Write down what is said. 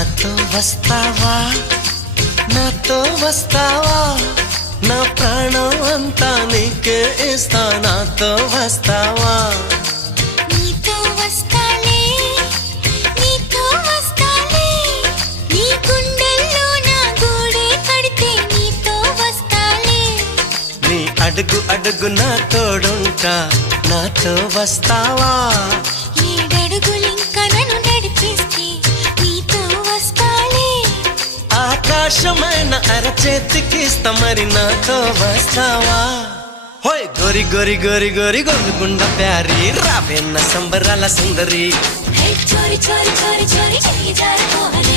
నాతో వస్తావా నాతో వస్తావా నా ప్రాణం అంతా నీకే ఇస్తా నాతో వస్తావా నీతో వస్తాలే నీతో వస్తాలే నీ గుండెల్లో నా గూడే కడితే నీతో వస్తాలే నీ అడుగు అడుగు నా తోడుంటా నాతో వస్తావా ఏడడుగులింకా నన్ను నడిపిస్తే నీతో వస్తాలే ఆకాశమైన అరచేతికిస్తా మరి నాతో వస్తావా హోయ్ గోరి గోరి గోరి గోరి గొంగుండ ప్యారి రావేన్న సంబరాల సుందరి చోరి చోరి చోరి చోరి చెయ్యి జారి పోహరి